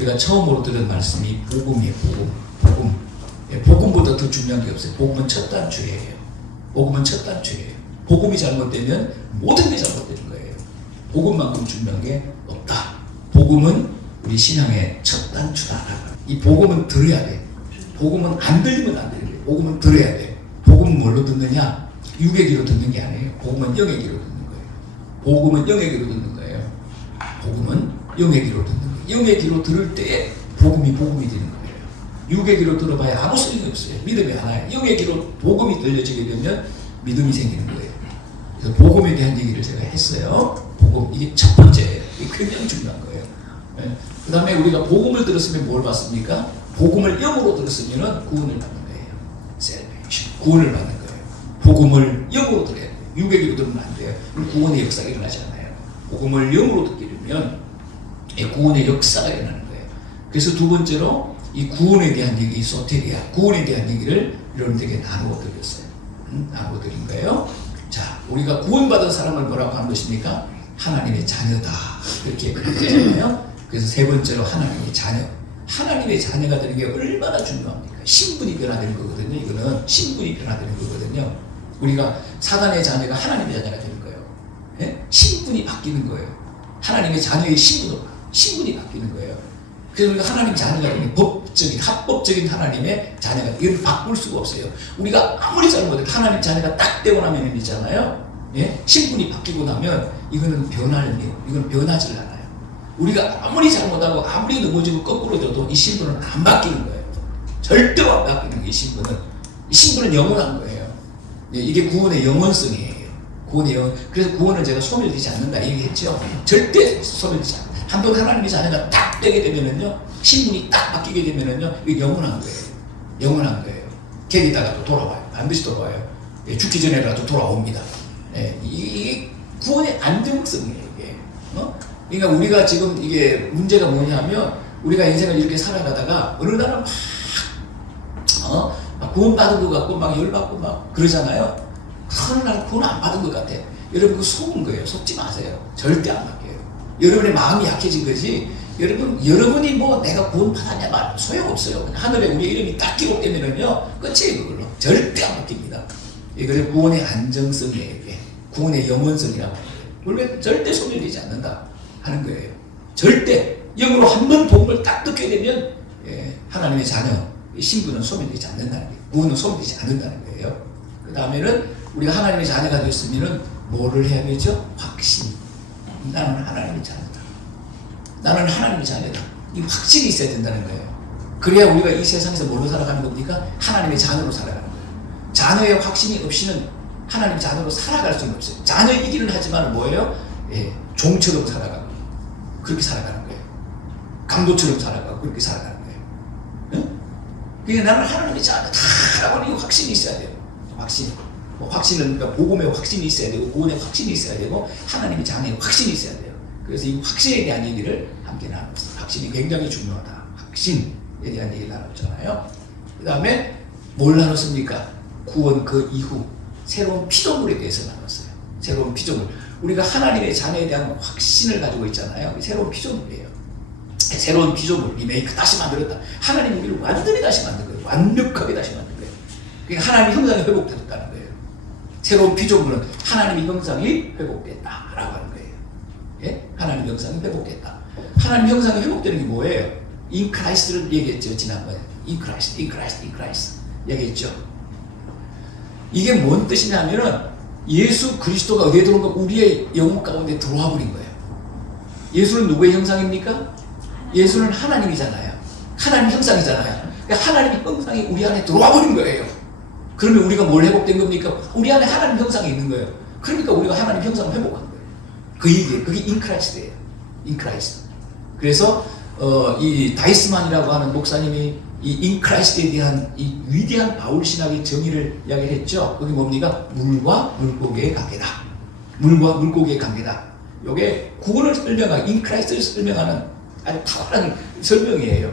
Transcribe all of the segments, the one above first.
우리가 처음으로 들은 말씀이 복음이에요. 복음. 예, 복음보다 더 중요한 게 없어요. 복음은 첫 단추예요. 복음은 첫 단추예요. 복음이 잘못되면 모든 게 잘못되는 거예요. 복음만큼 중요한 게 없다. 복음은 우리 신앙의 첫 단추다. 이 복음은 들어야 돼. 복음은 안 들리면 안 되는 거예요. 복음은 들어야 돼. 복음은 뭘로 듣느냐? 육의 귀로 듣는 게 아니에요. 복음은 영의 귀로 듣는 거예요. 복음은 영의 귀로 듣는 거예요. 복음은 영의 귀로 듣는 거예요. 영의 귀로 들을 때에 복음이 되는 거예요. 육의 귀로 들어봐야 아무 소용이 없어요. 믿음이 하나예요. 영의 귀로 복음이 들려지게 되면 믿음이 생기는 거예요. 그래서 복음에 대한 얘기를 제가 했어요. 복음, 이게 첫 번째예요. 이게 굉장히 중요한 거예요. 네. 그 다음에 우리가 복음을 들었으면 뭘 받습니까? 복음을 영으로 들었으면 구원을 받는 거예요. salvation, 구원을 받는 거예요. 복음을 영으로 들어야 돼요. 육의 귀로 들으면 안 돼요. 구원의 역사가 일어나지 않아요. 복음을 영으로 듣게 되면 구원의 역사가 일어나는 거예요. 그래서 두 번째로 이 구원에 대한 얘기, 소테리아, 구원에 대한 얘기를 여러분들에게 나누어 드렸어요. 나누어 드린 거예요. 자, 우리가 구원받은 사람을 뭐라고 하는 것입니까? 하나님의 자녀다. 이렇게 얘기하잖아요. 그래서 세 번째로 하나님의 자녀. 하나님의 자녀가 되는 게 얼마나 중요합니까? 신분이 변화되는 거거든요. 이거는 신분이 변화되는 거거든요. 우리가 사단의 자녀가 하나님의 자녀가 되는 거예요. 예? 신분이 바뀌는 거예요. 하나님의 자녀의 신분이 바뀌는 거예요. 그래서 우리가 하나님 자녀가 되는 법적인, 합법적인 하나님의 자녀가, 이걸 바꿀 수가 없어요. 우리가 아무리 잘못해도 하나님 자녀가 딱 되고 나면 있잖아요. 예? 신분이 바뀌고 나면 이거는 이건 변하지 않아요. 우리가 아무리 잘못하고 아무리 넘어지고 거꾸로져도 이 신분은 안 바뀌는 거예요. 절대로 안 바뀌는 게 이 신분은. 이 신분은 영원한 거예요. 예, 이게 구원의 영원성이에요. 구원의 영원. 그래서 구원은 제가 소멸되지 않는다 얘기했죠. 절대 소멸되지 않는다. 한번 하나님의 자녀가 딱 되게 되면은요, 신분이 딱 바뀌게 되면은요, 이게 영원한 거예요. 영원한 거예요. 걔기다가 또 돌아와요. 반드시 돌아와요. 예, 죽기 전에라도 돌아옵니다. 예, 이게 구원의 안정성이에요, 이게. 그러니까 우리가 지금 이게 문제가 뭐냐면, 우리가 인생을 이렇게 살아가다가 어느 날은 막 구원받은 것 같고, 막 열받고 막 그러잖아요. 어느 날 구원 안 받은 것 같아. 여러분, 그거 속은 거예요. 속지 마세요. 절대 안 바뀌어요. 여러분의 마음이 약해진 거지, 여러분이 뭐 내가 구원 받았냐 말 소용없어요. 하늘에 우리 이름이 딱 기록되면은요, 끝이에요. 그걸로. 절대 안 바뀝니다. 이거를 구원의 안정성이에요. 이게. 구원의 영원성이라고 해요. 원래 절대 소멸되지 않는다 하는 거예요. 절대. 영으로 한 번 복음을 딱 듣게 되면, 예, 하나님의 자녀, 신분은 소멸되지 않는다는 거예요. 구원은 소멸되지 않는다는 거예요. 그 다음에는 우리가 하나님의 자녀가 됐으면은 뭐를 해야 되죠? 확신. 나는 하나님의 자녀다. 나는 하나님의 자녀다. 이 확신이 있어야 된다는 거예요. 그래야 우리가 이 세상에서 뭘로 살아가는 겁니까? 하나님의 자녀로 살아가는 거예요. 자녀의 확신이 없이는 하나님의 자녀로 살아갈 수는 없어요. 자녀이기는 하지만 뭐예요? 예, 종처럼 살아가고, 그렇게 살아가는 거예요. 강도처럼 살아가고, 그렇게 살아가는 거예요. 응? 그러니까 나는 하나님의 자녀다라고 하는 이 확신이 있어야 돼요. 확신. 확신은, 그러니까 복음의 확신이 있어야 되고, 구원의 확신이 있어야 되고, 하나님의 자녀의 확신이 있어야 돼요. 그래서 이 확신에 대한 얘기를 함께 나눴어요. 확신이 굉장히 중요하다. 확신에 대한 얘기를 나눴잖아요. 그 다음에 뭘 나눴습니까? 구원 그 이후 새로운 피조물에 대해서 나눴어요. 새로운 피조물. 우리가 하나님의 자녀에 대한 확신을 가지고 있잖아요. 새로운 피조물이에요. 새로운 피조물, 리메이크, 다시 만들었다. 하나님이 우리를 완전히 다시 만든 거예요. 완벽하게 다시 만든 거예요. 그러니까 하나님의 형상이 회복됐다는 거예요. 새로운 피조물은 하나님의 형상이 회복됐다라고 하는 거예요. 예? 하나님의 형상이 회복됐다. 하나님의 형상이 회복되는 게 뭐예요? In Christ를 얘기했죠, 지난번에. In Christ 얘기했죠. 이게 뭔 뜻이냐면은 예수 그리스도가 어디에 들어온 거? 우리의 영혼 가운데 들어와 버린 거예요. 예수는 누구의 형상입니까? 예수는 하나님이잖아요. 하나님 형상이잖아요. 그러니까 하나님의 형상이 우리 안에 들어와 버린 거예요. 그러면 우리가 뭘 회복된 겁니까? 우리 안에 하나님 형상이 있는 거예요. 그러니까 우리가 하나님 형상을 회복한 거예요. 그 얘기예요. 그게 인크라이스트예요. 인크라이스트. 그래서 이 다이스만이라고 하는 목사님이 이 인크라이스트에 대한 이 위대한 바울 신학의 정의를 이야기를 했죠. 그게 뭡니까? 물과 물고기의 관계다. 물과 물고기의 관계다. 이게 구원을 설명하는, 인크라이스트를 설명하는 아주 탁월한 설명이에요.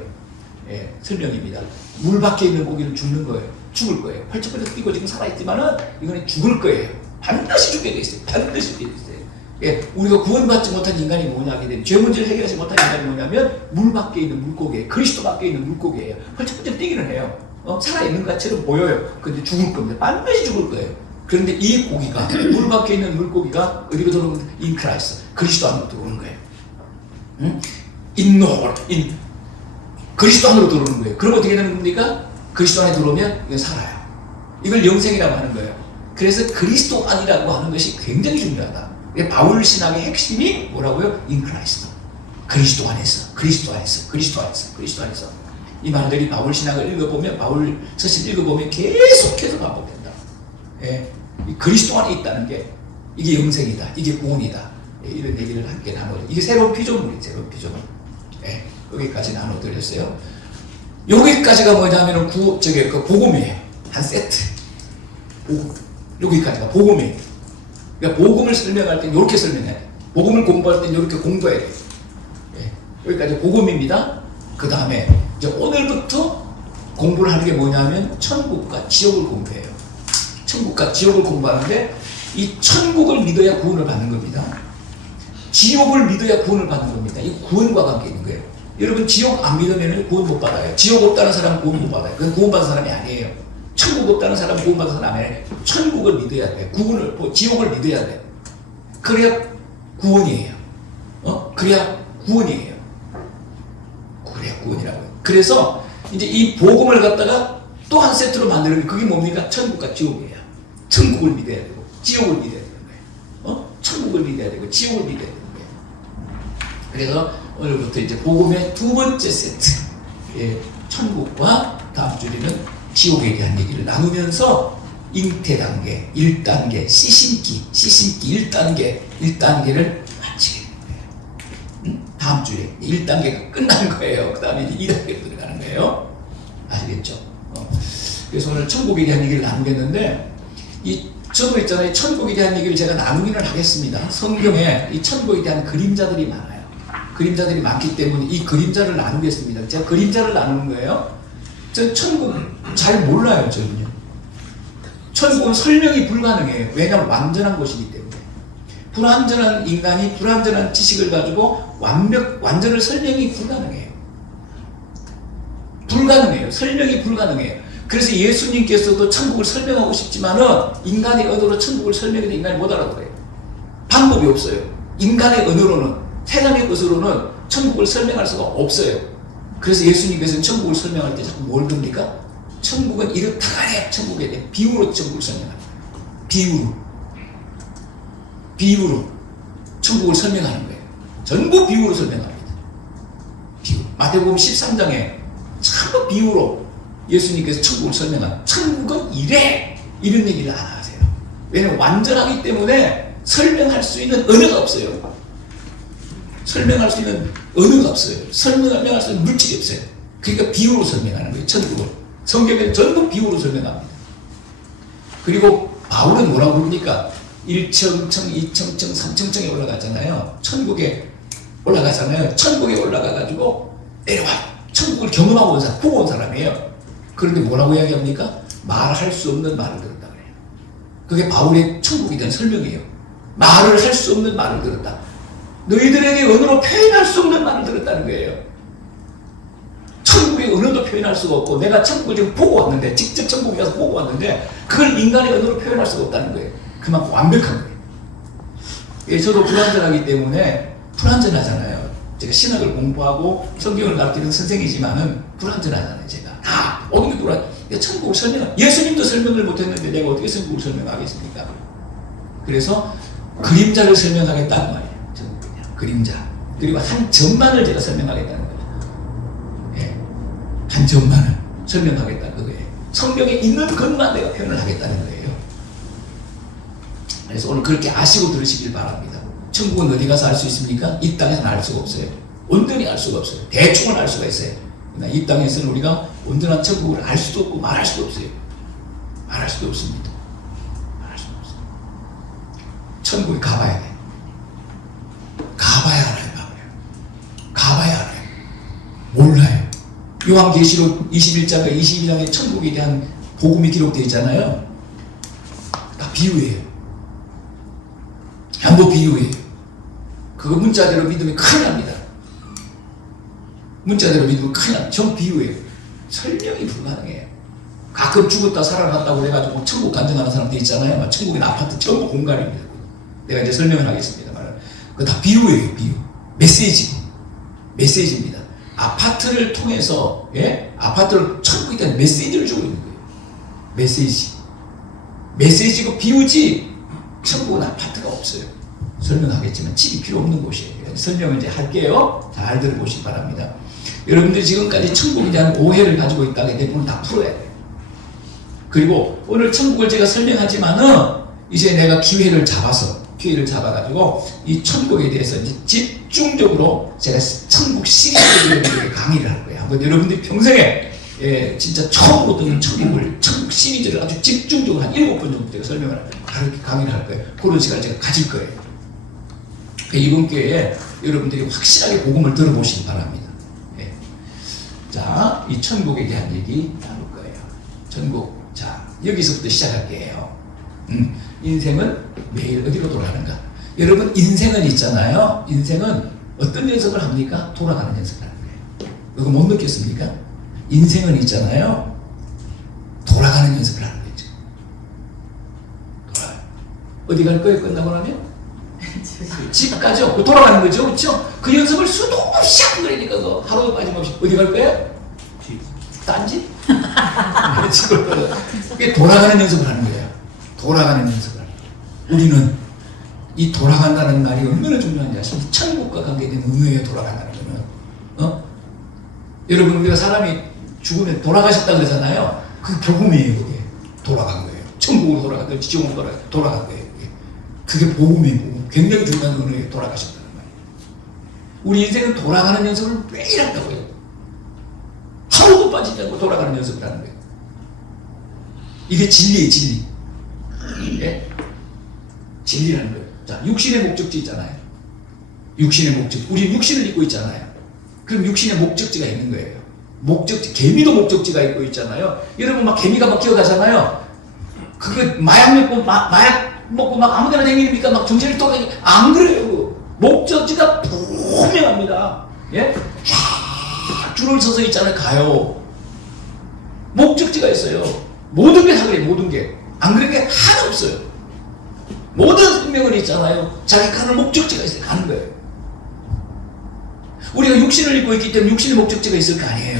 예, 설명입니다. 물 밖에 있는 고기는 죽는 거예요. 죽을 거예요. 펄쩍펄쩍 뛰고 지금 살아있지만은 이거는 죽을 거예요. 반드시 죽게 돼 있어요. 반드시 죽게 돼 있어요. 예, 우리가 구원받지 못한 인간이 뭐냐 하게 되면 죄 문제를 해결하지 못한 인간이 뭐냐면 물 밖에 있는 물고기예요. 그리스도 밖에 있는 물고기예요. 펄쩍펄쩍 뛰기는 해요. 살아있는 것처럼 보여요. 근데 죽을 겁니다. 반드시 죽을 거예요. 그런데 이 고기가 물 밖에 있는 물고기가 어디로 들어오는 인 크라이스트 그리스도 안으로 들어오는 거예요. 응? 그리스도 안으로 들어오는 거예요. 그럼 어떻게 되는 겁니까? 그리스도 안에 들어오면 이건 살아요. 이걸 영생이라고 하는 거예요. 그래서 그리스도 안이라고 하는 것이 굉장히 중요하다. 바울 신학의 핵심이 뭐라고요? 인 크라이스트. 그리스도 안에서, 그리스도 안에서, 그리스도 안에서, 그리스도 안에서. 이 말들이 바울 신학을 읽어보면, 바울 서신 읽어보면 계속해서 반복된다. 예, 이 그리스도 안에 있다는 게 이게 영생이다, 이게 구원이다. 예, 이런 얘기를 함께 나눠. 이게 새로운 피조물이에요, 새로운 피조물. 예, 여기까지 나눠드렸어요. 여기까지가 뭐냐면은 그 복음이에요. 한 세트. 복음. 여기까지가 복음이에요. 그러니까 복음을 설명할 때 이렇게 설명해야 돼. 복음을 공부할 때 이렇게 공부해야 돼. 예, 여기까지 복음입니다. 그 다음에 이제 오늘부터 공부를 하는 게 뭐냐면 천국과 지옥을 공부해요. 천국과 지옥을 공부하는데 이 천국을 믿어야 구원을 받는 겁니다. 지옥을 믿어야 구원을 받는 겁니다. 이 구원과 관계 있는 거예요. 여러분 지옥 안 믿으면 구원 못 받아요. 지옥 없다는 사람은 구원 못 받아요. 그건 구원받은 사람이 아니에요. 천국 없다는 사람은 구원받은 사람이 아니에요. 천국을 믿어야 돼. 지옥을 믿어야 돼. 그래야 구원이에요. 그래야 구원이에요. 그래야 구원이라고요. 그래서 이제 이 복음을 갖다가 또 한 세트로 만드는 게 그게 뭡니까? 천국과 지옥이에요. 천국을 믿어야 되고 지옥을 믿어야 되는 거예요. 천국을 믿어야 되고 지옥을 믿어야 되는 거예요. 그래서 오늘부터 이제 복음의 두 번째 세트, 예, 천국과 다음 주에는 지옥에 대한 얘기를 나누면서 잉태 단계, 1단계, 씨심기 1단계를 마치게 되는 거예요. 다음 주에 1단계가 끝난 거예요. 그 다음에 2단계로 들어가는 거예요. 아시겠죠? 그래서 오늘 천국에 대한 얘기를 나누겠는데, 저도 있잖아요. 천국에 대한 얘기를 제가 나누기는 하겠습니다. 성경에 이 천국에 대한 그림자들이 많아요. 그림자들이 많기 때문에 이 그림자를 나누겠습니다. 제가 그림자를 나누는 거예요. 전 천국 잘 몰라요, 저는요. 천국은 설명이 불가능해요. 왜냐하면 완전한 곳이기 때문에. 불완전한 인간이 불완전한 지식을 가지고 완전을 설명이 불가능해요. 설명이 불가능해요. 그래서 예수님께서도 천국을 설명하고 싶지만은 인간의 언어로 천국을 설명해도 인간이 못 알아들어요. 방법이 없어요. 인간의 언어로는, 세상의 것으로는 천국을 설명할 수가 없어요. 그래서 예수님께서는 천국을 설명할 때 자꾸 뭘 듭니까? 천국은 이렇다가네. 천국에 대해 비유로 천국을 설명합니다. 비유로 천국을 설명하는 거예요. 전부 비유로 설명합니다. 비유. 마태복음 13장에 전부 비유로 예수님께서 천국을 설명한, 천국은 이래, 이런 얘기를 안 하세요. 왜냐하면 완전하기 때문에 설명할 수 있는 언어가 없어요. 설명할 수 있는 물질이 없어요. 그러니까 비유로 설명하는 거예요. 천국을. 성경에는 전부 비유로 설명합니다. 그리고 바울은 뭐라고 부릅니까? 1층층, 2층층, 3층층에 올라가잖아요. 천국에 올라가잖아요. 천국에 올라가가지고 내려와. 천국을 경험하고 온 사람, 보고 온 사람이에요. 그런데 뭐라고 이야기합니까? 말할 수 없는 말을 들었다 그래요. 그게 바울의 천국에 대한 설명이에요. 말을 할 수 없는 말을 들었다. 너희들에게 언어로 표현할 수 없는 말을 들었다는 거예요. 천국의 언어도 표현할 수가 없고, 내가 천국을 지금 보고 왔는데, 직접 천국에 가서 보고 왔는데, 그걸 인간의 언어로 표현할 수가 없다는 거예요. 그만큼 완벽한 거예요. 예, 저도 불완전하기 때문에 불완전하잖아요. 제가 신학을 공부하고 성경을 가르치는 선생이지만은 불완전하잖아요. 제가 다 어느 게 불완전. 천국을 예수님도 설명을 못했는데 내가 어떻게 천국을 설명하겠습니까? 그래서 그림자를 설명하겠다는 말이에요. 그림자. 그리고 한 점만을 제가 설명하겠다는 거예요. 예, 한 점만을 설명하겠다는 거예요. 성경에 있는 것만 내가 표현을 하겠다는 거예요. 그래서 오늘 그렇게 아시고 들으시길 바랍니다. 천국은 어디 가서 알 수 있습니까? 이 땅에서는 알 수가 없어요. 온전히 알 수가 없어요. 대충은 알 수가 있어요. 그러나 이 땅에서는 우리가 온전한 천국을 알 수도 없고 말할 수도 없어요. 말할 수도 없습니다. 말할 수도 없어요. 천국에 가봐야 돼. 가봐야 알아요. 가봐야 알아요. 몰라요. 요한계시록 21장과 22장에 천국에 대한 복음이 기록되어 있잖아요. 다 비유예요. 전부 비유예요. 그거 문자대로 믿으면 큰일 납니다. 문자대로 믿으면 큰일 납니다. 전 비유예요. 설명이 불가능해요. 가끔 죽었다 살아났다고 해가지고 천국 간증하는 사람들 있잖아요. 막 천국인 아파트 전부 공간입니다. 내가 이제 설명을 하겠습니다만, 그거 다 비유예요. 비유. 메시지입니다. 아파트를 통해서, 예? 아파트를 천국에 대한 메시지를 주고 있는 거예요. 메시지고 비유지, 천국은 아파트가 없어요. 설명하겠지만 집이 필요 없는 곳이에요. 설명을 이제 할게요. 잘 들어보시기 바랍니다. 여러분들이 지금까지 천국에 대한 오해를 가지고 있다는 대부분 다 풀어야 돼요. 그리고 오늘 천국을 제가 설명하지만은 이제 내가 기회를 잡아가지고 이 천국에 대해서 이제 집중적으로 제가 천국 시리즈를 강의를 할 거예요. 한번 여러분들이 평생에 진짜 처음으로 듣는 천국 시리즈를 아주 집중적으로 한 7번 정도 제가 설명을 강의를 할 거예요. 그런 시간을 제가 가질 거예요. 이번 기회에 여러분들이 확실하게 복음을 들어보시기 바랍니다. 예. 자, 이 천국에 대한 얘기 나눌 거예요. 천국. 자, 여기서부터 시작할게요. 인생은 매일 어디로 돌아가는가? 여러분, 인생은 있잖아요. 인생은 어떤 연습을 합니까? 돌아가는 연습을 하는 거예요. 이거 못 느꼈습니까? 인생은 있잖아요. 돌아가는 연습을 하는 거죠. 어디 갈 거예요? 끝나고 나면? 집 가죠. 돌아가는 거죠. 그렇죠? 그 연습을 수도 없이 하는 거니까 그거 하루도 빠짐없이. 어디 갈 거예요? 딴지? 그게 돌아가는 연습을 하는 거예요. 돌아가는 연습을 하는 거예요. 우리는 이 돌아간다는 말이 얼마나 중요한지 아십니까? 천국과 관계된 의미에 돌아간다는 거는, 여러분, 우리가 사람이 죽으면 돌아가셨다 그러잖아요. 그게 복음이에요. 그게 돌아간 거예요. 천국으로 돌아간 거예요. 지옥으로 돌아간 거예요. 그게 복음이에요. 복음. 굉장히 중요한 의미에 돌아가셨다는 말이에요. 우리 인생은 돌아가는 연습을 매일 한다고요. 하루도 빠지지 않고 돌아가는 연습을 하는 거예요. 이게 진리예요. 진리. 예? 진리라는 거예요. 자, 육신의 목적지 있잖아요. 육신의 목적. 우리 육신을 입고 있잖아요. 그럼 육신의 목적지가 있는 거예요. 목적지, 개미도 목적지가 있고 있잖아요. 여러분 막 개미가 막 기어다잖아요. 그게 마약 먹고 막 아무데나 다니니까 막 정신을 떠나니 안 그래요. 목적지가 분명합니다. 예? 쫙 줄을 서서 있잖아요. 가요. 목적지가 있어요. 모든 게 다 그래요. 모든 게. 안 그런 게 하나 없어요. 모든 생명은 있잖아요. 자기 가는 목적지가 있어요. 가는 거예요. 우리가 육신을 입고 있기 때문에 육신의 목적지가 있을 거 아니에요.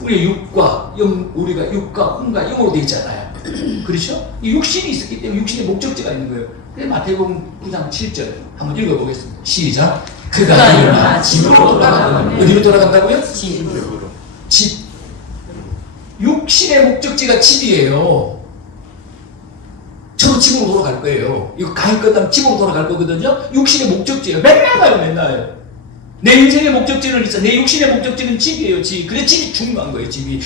우리가 육과 혼과 영으로 되어 있잖아요. 그렇죠? 이 육신이 있었기 때문에 육신의 목적지가 있는 거예요. 그래서 마태복음 9장 7절 한번 읽어보겠습니다. 시작. 그가 일어나 집으로 돌아가면 어디로 돌아간다고요? 집으로. 집. 육신의 목적지가 집이에요. 저도 집으로 돌아갈 거예요. 이거 강의 끝나면 집으로 돌아갈 거거든요. 육신의 목적지예요. 맨날 가요. 맨날. 내 인생의 목적지는 있어. 내 육신의 목적지는 집이에요. 집. 그래서 집이 중요한 거예요. 집이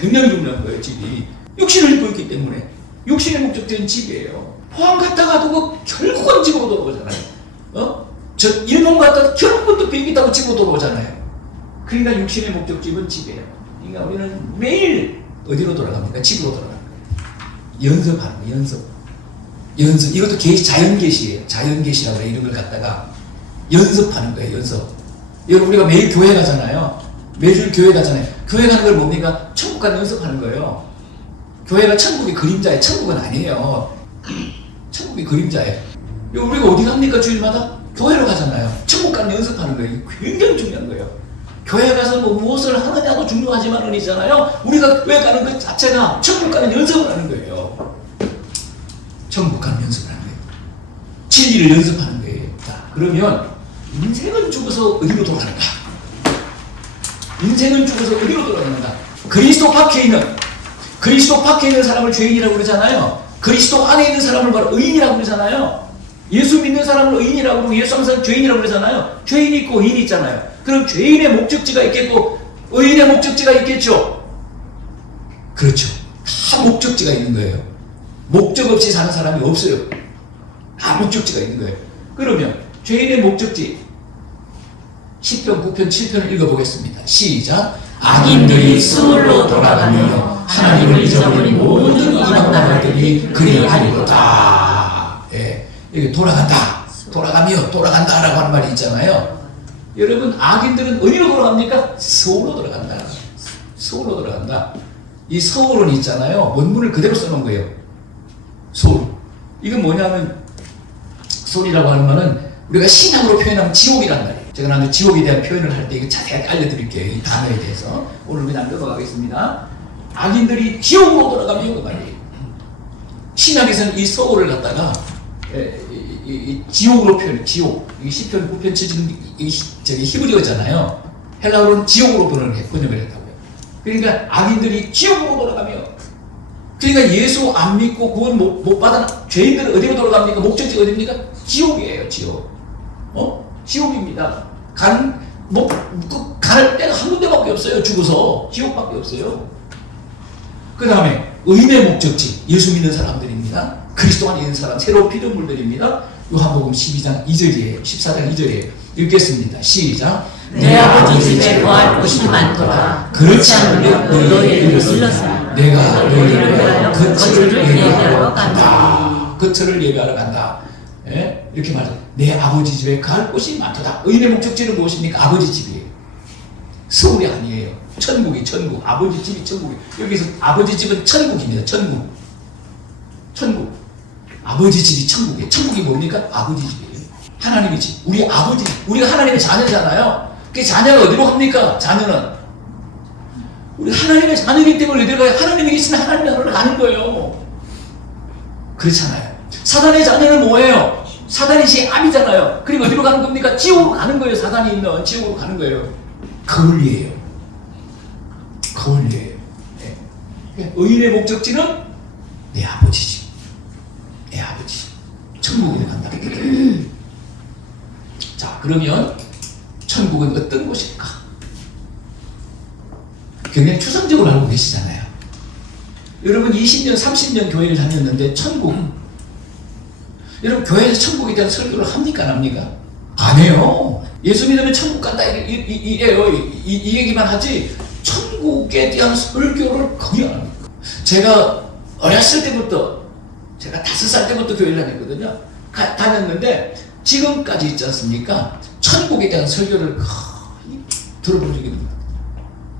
굉장히 중요한 거예요. 집이. 육신을 입고 있기 때문에 육신의 목적지는 집이에요. 포항 갔다가도 결국은 집으로 돌아오잖아요. 저 일본 갔다가 결국은 또 비행기 타고 집으로 돌아오잖아요. 그러니까 육신의 목적지는 집이에요. 그러니까 우리는 매일 어디로 돌아갑니까? 집으로 돌아가는 거예요. 연습하는 거예요. 연습. 이것도 자연계시예요. 자연계시라고 해요. 이런 걸 갖다가 연습하는 거예요. 연습. 여러분, 우리가 매일 교회 가잖아요. 매주 교회 가잖아요. 교회 가는 걸 뭡니까? 천국 가는 연습하는 거예요. 교회가 천국의 그림자예요. 천국은 아니에요. 천국의 그림자예요. 우리가 어디 갑니까? 주일마다? 교회로 가잖아요. 천국 가는 연습하는 거예요. 굉장히 중요한 거예요. 교회 가서 무엇을 하느냐도 중요하지만은 있잖아요. 우리가 교회 가는 것 자체가 천국 가는 연습을 하는 거예요. 천국 가는 연습을 하는 거예요. 진리를 연습하는 거예요. 자, 그러면 인생은 죽어서 어디로 돌아가는가? 인생은 죽어서 어디로 돌아가는가? 그리스도 밖에 있는 사람을 죄인이라고 그러잖아요. 그리스도 안에 있는 사람을 바로 의인이라고 그러잖아요. 예수 믿는 사람을 의인이라고 그러고 예수 믿는 사람을 죄인이라고 그러잖아요. 죄인이 있고 의인이 있잖아요. 그럼 죄인의 목적지가 있겠고 의인의 목적지가 있겠죠. 그렇죠. 다 목적지가 있는 거예요. 목적 없이 사는 사람이 없어요. 다 목적지가 있는 거예요. 그러면 죄인의 목적지 10편, 9편, 7편을 읽어보겠습니다. 시작. 악인들이 스물로 돌아가며 하나님을 잊어버린 모든 이방 나라들이 그리하리로다. 예, 여기 돌아간다. 돌아가며 돌아간다라고 하는 말이 있잖아요. 여러분, 악인들은 어디로 돌아갑니까? 서울로 돌아간다. 서울로 들어간다. 이 서울은 있잖아요. 원문을 그대로 써놓은 거예요. 서울. 이건 뭐냐면, 서울이라고 하는 말은 우리가 신학으로 표현하면 지옥이란 말이에요. 제가 나중에 지옥에 대한 표현을 할 때 이거 자세하게 알려드릴게요. 이 단어에 대해서. 오늘 그냥 넘어가겠습니다. 악인들이 지옥으로 돌아가면 그 말이에요. 신학에서는 이 서울을 갖다가 이 지옥으로 표현해요. 지옥. 이 시편 9편 7편 저기 히브리어잖아요. 헬라어로는 지옥으로 번역을 했다고요. 그러니까 악인들이 지옥으로 돌아가며, 그러니까 예수 안 믿고 구원 못 받은 죄인들은 어디로 돌아갑니까? 목적지 어디입니까? 지옥이에요. 지옥. 지옥입니다. 갈 데가 한 군데밖에 없어요. 죽어서 지옥밖에 없어요. 그 다음에 의인의 목적지, 예수 믿는 사람들입니다. 그리스도 안에 있는 사람, 새로 피조물들입니다. 요한복음 12장 2절이에요. 14장 2절이에요. 읽겠습니다. 시작. 내 아버지 집에 거할 곳이 많도다. 그렇지 않으면 너희를 일러서 내가 너희를 위하여 거처를 예비하러 간다. 거처를 예비하러 간다. 예? 이렇게 말해요. 내 아버지 집에 갈 곳이 많도다. 의인의 목적지는 무엇입니까? 아버지 집이에요. 서울이 아니에요. 천국이 천국. 아버지 집이 천국이에요. 여기서 아버지 집은 천국입니다. 천국. 천국. 아버지 집이 천국이에요. 천국이 뭡니까? 아버지 집이에요. 하나님의 집. 우리 아버지. 우리가 하나님의 자녀잖아요. 그 자녀가 어디로 갑니까? 자녀는 우리 하나님의 자녀이기 때문에 어디로 가요? 하나님이 계시면 하나님 나라로 가는 거예요. 그렇잖아요. 사단의 자녀는 뭐예요? 사단이 제 암이잖아요. 그리고 어디로 가는 겁니까? 지옥으로 가는 거예요. 사단이 있는 지옥으로 가는 거예요. 그 원리예요. 그 원리예요. 네. 의인의 목적지는 내 아버지 집. 내 아버지. 천국으로 간다. 자, 그러면 천국은 어떤 곳일까? 굉장히 추상적으로 알고 계시잖아요. 여러분 20년, 30년 교회를 다녔는데 천국, 여러분 교회에서 천국에 대한 설교를 합니까? 안 합니까? 안 해요. 예수 믿으면 천국 간다 이래요. 이 얘기만 하지 천국에 대한 설교를 거의 안 합니다. 제가 어렸을 때부터, 제가 5살 때부터 교회를 다녔거든요. 다녔는데 지금까지 있지 않습니까? 천국에 대한 설교를 거의 들어본 적이 없는 것 같아요.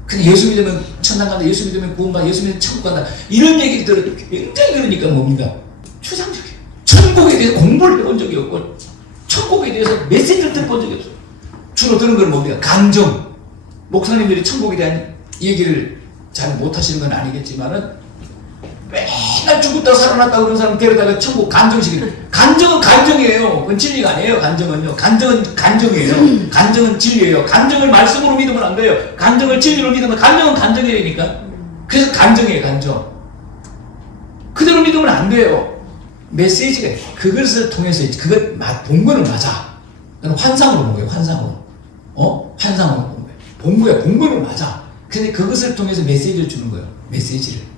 근데 예수 믿으면 천당 간다, 예수 믿으면 구원받아, 예수 믿으면 천국 간다, 이런 얘기를 들어도 굉장히 그러니까 뭡니까? 추상적이에요. 천국에 대해서 공부를 해본 적이 없고, 천국에 대해서 메시지를 들어본 적이 없어요. 주로 들은 건 뭡니까? 감정. 목사님들이 천국에 대한 얘기를 잘 못하시는 건 아니겠지만은, 맨날 죽었다 살아났다 그런 사람 데려다가 천국 간정식이에요. 간정은 간정이에요. 그건 진리가 아니에요. 간정은요. 간정은 간정이에요. 간정은 진리예요. 간정을 말씀으로 믿으면 안 돼요. 간정을 진리로 믿으면 간정은 간정이니까. 그래서 간정이에요. 간정. 그대로 믿으면 안 돼요. 메시지가 그것을 통해서 그것 본 거는 맞아. 나는 환상으로 본 거예요. 환상으로. 환상으로 본 거예요. 본 거야. 본 거는 맞아. 근데 그것을 통해서 메시지를 주는 거예요. 메시지를.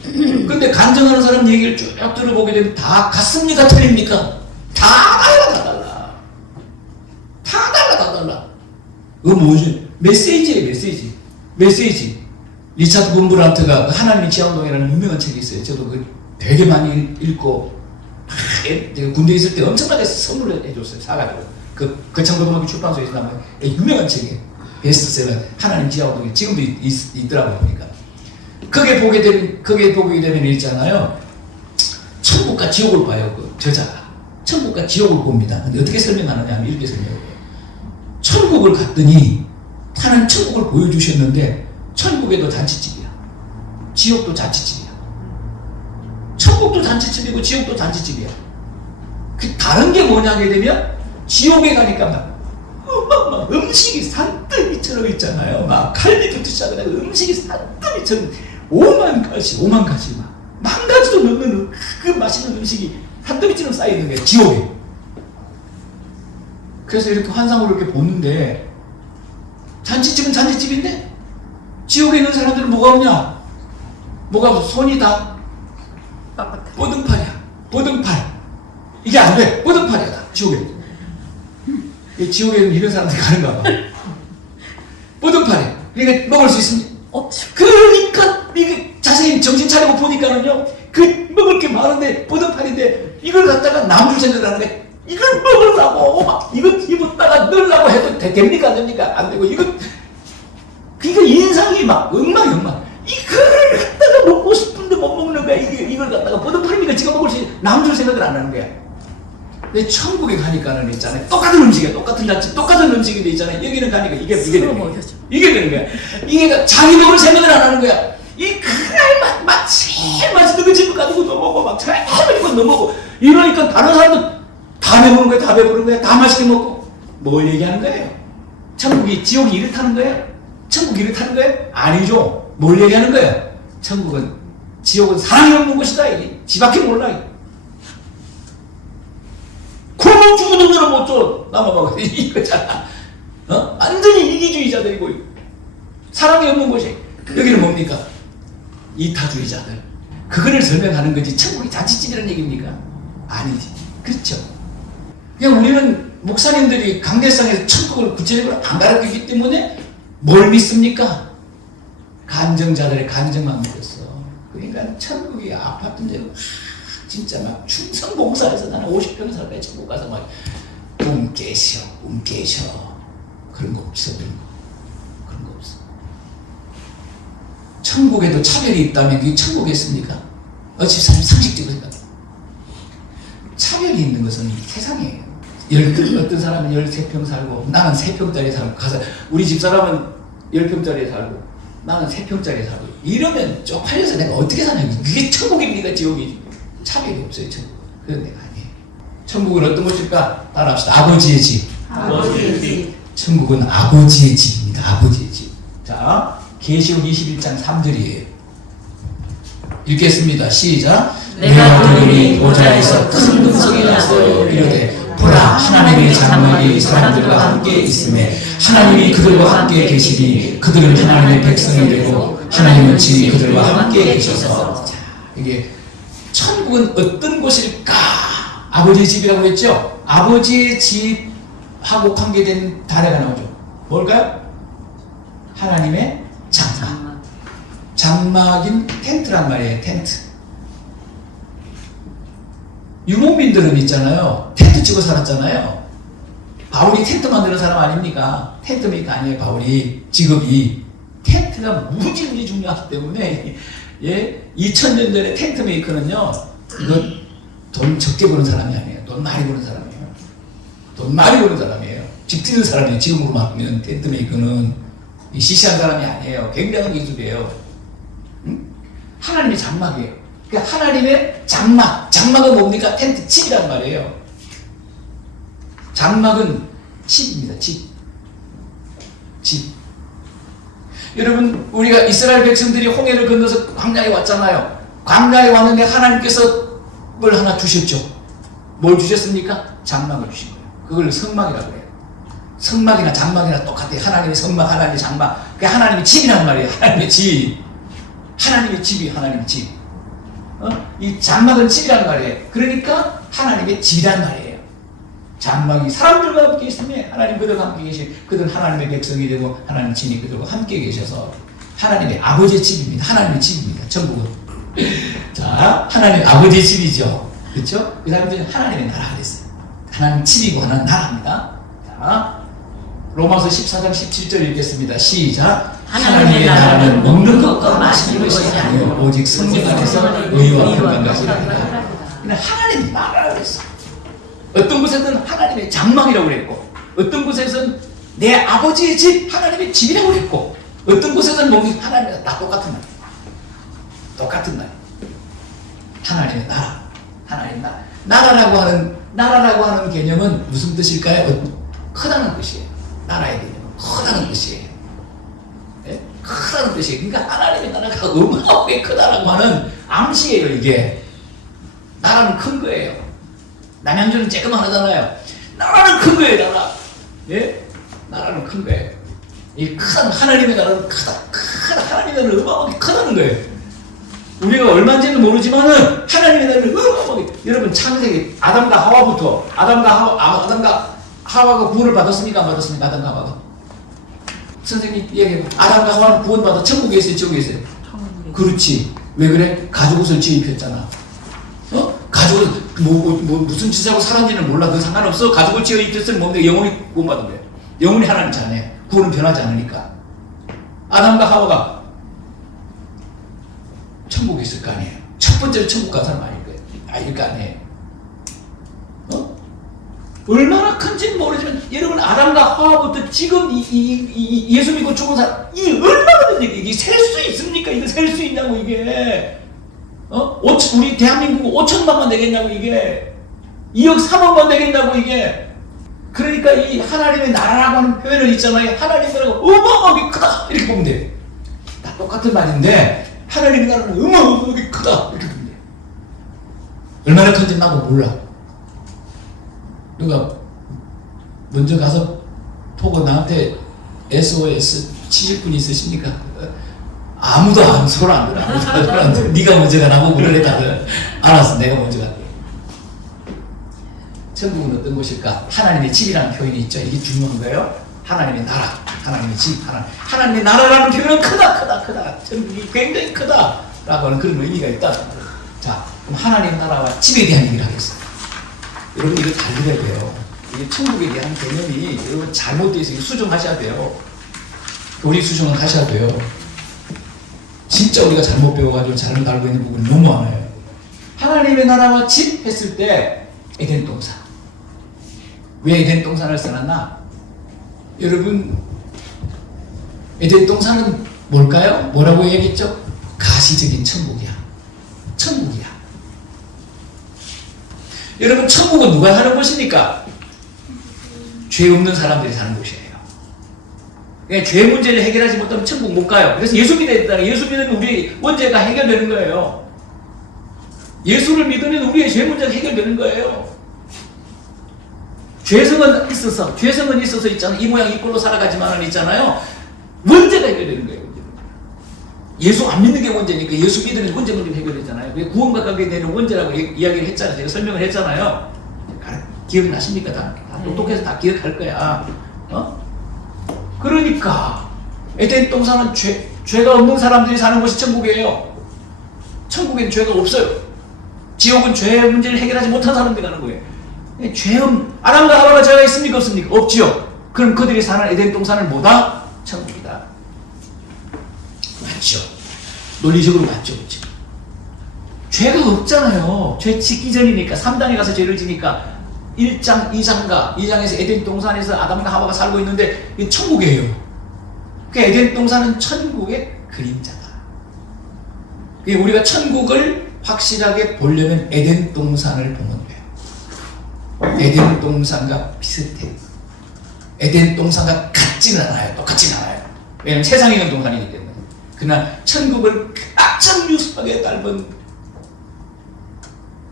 근데 간증하는 사람 얘기를 쭉 들어보게 되면 다 같습니까? 틀립니까? 다 달라, 다 달라. 다 달라, 다 달라. 그거 뭐지? 메시지예요, 메시지. 메시지. 리차드 분브란트가 하나님의 지향동이라는 유명한 책이 있어요. 저도 그 되게 많이 읽고, 내가 군대에 있을 때 엄청나게 선물을 해줬어요. 사가지고. 그 청도고등학교 출판소에서 나온 유명한 책이에요. 베스트셀러, 하나님 지향동이. 지금도 있더라고요, 보니까. 거기에 보게 되면 있잖아요. 천국과 지옥을 봐요, 그 저자가. 천국과 지옥을 봅니다. 근데 어떻게 설명하느냐 하면 이렇게 설명해요. 천국을 갔더니, 하나님 천국을 보여주셨는데, 천국에도 잔치집이야. 지옥도 잔치집이야. 천국도 잔치집이고, 지옥도 잔치집이야. 그 다른 게 뭐냐 하게 되면, 지옥에 가니까 막 음식이 산더미처럼 있잖아요. 막 칼비부터 시작해서 음식이 산더미처럼 5만 가지 만 가지도 넘는 그 맛있는 음식이 산더미처럼 쌓여있는 거예요. 지옥에. 그래서 이렇게 환상으로 이렇게 보는데, 잔치집은 잔치집인데 지옥에 있는 사람들은 뭐가 없냐? 뭐가 없어? 손이 다 뻗은팔이야. 뻗은팔. 이게 안 돼. 뻗은팔이야 다. 지옥에. 지옥에는 이런 사람들이 가는가 봐. 뻗은팔이야. 그러니까 먹을 수 있습니다. 그러니까 이게 자세히 정신 차리고 보니까는요, 그 먹을 게 많은데 뻗은팔인데 이걸 갖다가 남줄 생각을 하는데 이걸 먹으려고 막 이거 입었다가 넣으려고 해도 됩니까 안 됩니까? 안 되고 이거 그러니까 인상이 막 엉망 이거를 갖다가 먹고 싶은데 못 먹는 거야. 이걸 갖다가 버릇팔니까 지가 먹을 수 있는 남들 생각을 안 하는 거야. 근데 천국에 가니까는 있잖아요. 똑같은 음식이야. 똑같은 음식인데 있잖아요. 여기는 가니까 이게 되는 거야. 이게 되는 거야. 이게 자기 먹을 생각을 안 하는 거야. 이 그날 맛 제일 맛있는 거 집에 가지고 너 먹어 막 제일 맛있는 거 너 먹어. 이러니까 다른 사람도 다 배부른 거야. 다 맛있게 먹고 뭘 얘기하는 거예요? 천국이 지옥이 이렇다는 거예요? 천국이 이렇다는 거예요? 아니죠. 뭘 얘기하는 거예요? 천국은 지옥은 사랑이 없는 곳이다. 지 밖에 몰라. 그러면 죽어도 너는 못 줘. 나만 봐. 이거잖아. 완전히 이기주의자들이고 사랑이 없는 곳이. 여기는 뭡니까? 이타주의자들. 그거를 설명하는 거지 천국이 잔치집이라는 얘기입니까? 아니지. 그렇죠. 그냥 우리는 목사님들이 강대상에서 천국을 구체적으로 안 가르치기 때문에 뭘 믿습니까? 간정자들의 간정만 믿었어. 그러니까 천국이 아팠던 데로 진짜 막 충성봉사해서 나는 50평 살까지 천국 가서 막 꿈깨셔 그런 거 없어. 그런 거 없어. 천국에도 차별이 있다면 그게 천국이었습니까? 집사님 상식적으로 생각해. 차별이 있는 것은 세상이에요. 어떤 사람은 13평 살고 나는 3평짜리 살고 가서 우리 집사람은 10평짜리에 살고 나는 3평짜리에 살고 이러면 쪽팔려서 내가 어떻게 사냐. 그게 천국입니까 지옥이? 차별이 없어요 천국은. 그런 데가 아니에요. 천국은 어떤 곳일까? 따라합시다. 아버지의 집. 아버지의 집. 천국은 아버지의 집입니다. 아버지의 집. 자, 계시록 21장 3절이에요. 읽겠습니다. 시작. 내가 들으니 보좌에서 큰 음성이 나서 이르되 보라 하나님의 장막이 사람들과 함께 있음에 하나님이 그들과 함께 계시니 그들은 하나님의 백성이 되고 하나님은 친히 그들과 함께 계셔서. 자, 이게 천국은 어떤 곳일까? 아버지의 집이라고 했죠? 아버지의 집하고 관계된 단어가 나오죠. 뭘까요? 하나님의 장막. 장막인 텐트란 말이에요. 텐트. 유목민들은 있잖아요. 텐트 치고 살았잖아요. 바울이 텐트 만드는 사람 아닙니까? 텐트 메이커 아니에요. 바울이 직업이. 텐트가 무지무지 중요하기 때문에 2000년 전에 텐트 메이커는요. 이건 돈 적게 버는 사람이 아니에요. 돈 많이 버는 사람이에요. 돈 많이 버는 사람이에요. 집 짓는 사람이에요. 지금으로 말하면 텐트 메이커는 시시한 사람이 아니에요. 굉장한 기술이에요. 응? 하나님의 장막이에요. 그러니까 하나님의 장막. 장막은 뭡니까? 텐트, 집이란 말이에요. 장막은 집입니다. 집. 여러분, 우리가 이스라엘 백성들이 홍해를 건너서 광야에 왔잖아요. 광야에 왔는데 하나님께서 뭘 하나 주셨죠. 뭘 주셨습니까? 장막을 주신 거예요. 그걸 성막이라고 해요. 성막이나 장막이나 똑같아요. 하나님의 성막, 하나님의 장막. 그게 하나님의 집이란 말이에요. 하나님의 집. 하나님의 집이 하나님의 집. 이 장막은 집이란 말이에요. 그러니까 하나님의 집이란 말이에요. 장막이 사람들과 함께 있으면 하나님 그들과 함께 계시, 그들은 하나님의 백성이 되고 하나님 친히 그들과 함께 계셔서 하나님의 아버지의 집입니다. 하나님의 집입니다. 천국은. 자, 하나님 아버지의 집이죠. 그렇죠? 그 다음에 하나님의 나라가 됐어요. 하나님 집이고 하나님 나라입니다. 자, 로마서 14장 17절 읽겠습니다. 시작. 하나님의 나라는 먹는 것과 마시는 것이 아니요 오직 성령 안에서 의와 평강과 희락이라. 근데 하나님의 나라라고 그랬어. 어떤 곳에서는 하나님의 장막이라고 그랬고, 어떤 곳에서는 내 아버지의 집, 하나님의 집이라고 그랬고, 어떤 곳에서는 뭡니까? 하나님과 다 똑같은 말. 똑같은 말. 하나님의 나라. 하나님 나라. 나라라고 하는 개념은 무슨 뜻일까요? 크다는 뜻이에요. 나라의 개념은 크다는 뜻이에요. 네? 크다는 뜻이에요. 그러니까 하나님의 나라가 어마어마하게 크다라고 하는 암시예요. 이게 나라는 큰 거예요. 남양주는 쬐끄만 하잖아요. 나라는 큰 거예요. 나라. 예? 나라는 큰 거예요. 이 큰 하나님의 나라는 크다. 하나님의 나라는 어마어마하게 크다는 거예요. 우리가 얼마인지는 모르지만은 하나님의 나라는 어마어마하게. 여러분 창세기 아담과 하와부터 아담과 하와가 구원을 받았습니까? 안 받았습니까? 아담과 하와가. 선생님 얘기해봐. 아담과 하와는 구원받아 천국에 있어요? 지옥에 있어요? 그렇지. 왜 그래? 가죽옷을 지입혔잖아. 가죽옷 무슨 짓하고 살았는지는 몰라. 그건 상관없어. 가족을 지어 입혔으면 뭔데 영원히 구원받은 거예요. 영원히 하나님 자네. 구원은 변하지 않으니까. 아담과 하와가 천국에 있을 거 아니에요. 첫 번째로 천국 간 사람 아닐 거예요. 아닐 거 아니에요. 얼마나 큰지는 모르지만 여러분 아담과 하와부터 지금 예수 믿고 죽은 사람 이 얼마나 이게 셀 수 있습니까? 이거 셀 수 있냐고 이게 우리 대한민국 5천만만 되겠냐고 이게 2억 3억만 되겠냐고 이게 그러니까 이 하나님의 나라라고 하는 표현을 있잖아요. 하나님의 나라가 어마어마하게 크다 이렇게 보면 돼요. 다 똑같은 말인데 하나님의 나라는 어마어마하게 크다 이렇게 보면 돼요. 얼마나 큰지 나도 몰라. 누가 먼저 가서 보고 나한테 SOS 치실 분이 있으십니까? 아무도 손 안 들어. 아무도 안 들어. 네가 먼저 가라고 그러래 다들. 알았어, 내가 먼저 갈게. 천국은 어떤 곳일까? 하나님의 집이라는 표현이 있죠. 이게 중요한 거예요. 하나님의 나라, 하나님의 집, 하나님의 나라라는 표현은 크다. 천국이 굉장히 크다라고 하는 그런 의미가 있다. 자, 그럼 하나님의 나라와 집에 대한 얘기를 하겠습니다. 여러분 이거 잘 들어야 돼요. 이게 천국에 대한 개념이 여러분 잘못되어 있어요. 수정하셔야 돼요. 우리 수정을 하셔야 돼요. 진짜 우리가 잘못 배워가지고 잘못 알고 있는 부분이 너무 많아요. 하나님의 나라와 집 했을 때 에덴 동산. 왜 에덴 동산을 써놨나? 여러분 에덴 동산은 뭘까요? 뭐라고 얘기했죠? 가시적인 천국이야. 천국이야. 여러분 천국은 누가 사는 곳입니까? 죄 없는 사람들이 사는 곳이에요. 그러니까 죄 문제를 해결하지 못하면 천국 못 가요. 그래서 예수 믿어야 된다. 예수 믿으면 우리 원죄가 해결되는 거예요. 예수를 믿으면 우리의 죄 문제가 해결되는 거예요. 죄성은 있어서 있잖아. 이 모양 이 꼴로 살아가지만은 있잖아요. 원죄가 해결되는 거예요. 예수 안 믿는 게 원죄니까 예수 믿으면 원죄 문제 해결되잖아요. 구원과 관계되는 원죄라고 이야기를 했잖아요. 제가 설명을 했잖아요. 기억나십니까? 다 똑똑해서 다 기억할 거야. 그러니까 에덴 동산은 죄가 없는 사람들이 사는 곳이 천국이에요. 천국엔 죄가 없어요. 지옥은 죄 문제를 해결하지 못한 사람들이 가는 거예요. 아담과 하와가 죄가 있습니까? 없습니까? 없지요. 그럼 그들이 사는 에덴 동산은 뭐다? 천국이다. 맞죠? 논리적으로 맞죠? 그렇죠? 죄가 없잖아요. 죄 짓기 전이니까 3단에 가서 죄를 지니까 1장, 2장에서 에덴 동산에서 아담과 하와가 살고 있는데 이게 천국이에요. 그 에덴 동산은 천국의 그림자다. 우리가 천국을 확실하게 보려면 에덴 동산을 보면 돼요. 에덴 동산과 비슷해. 에덴 동산과 같지는 않아요. 똑같지는 않아요. 왜냐하면 세상에 있는 동산이기 때문에. 그러나 천국을 가장 유사하게 닮은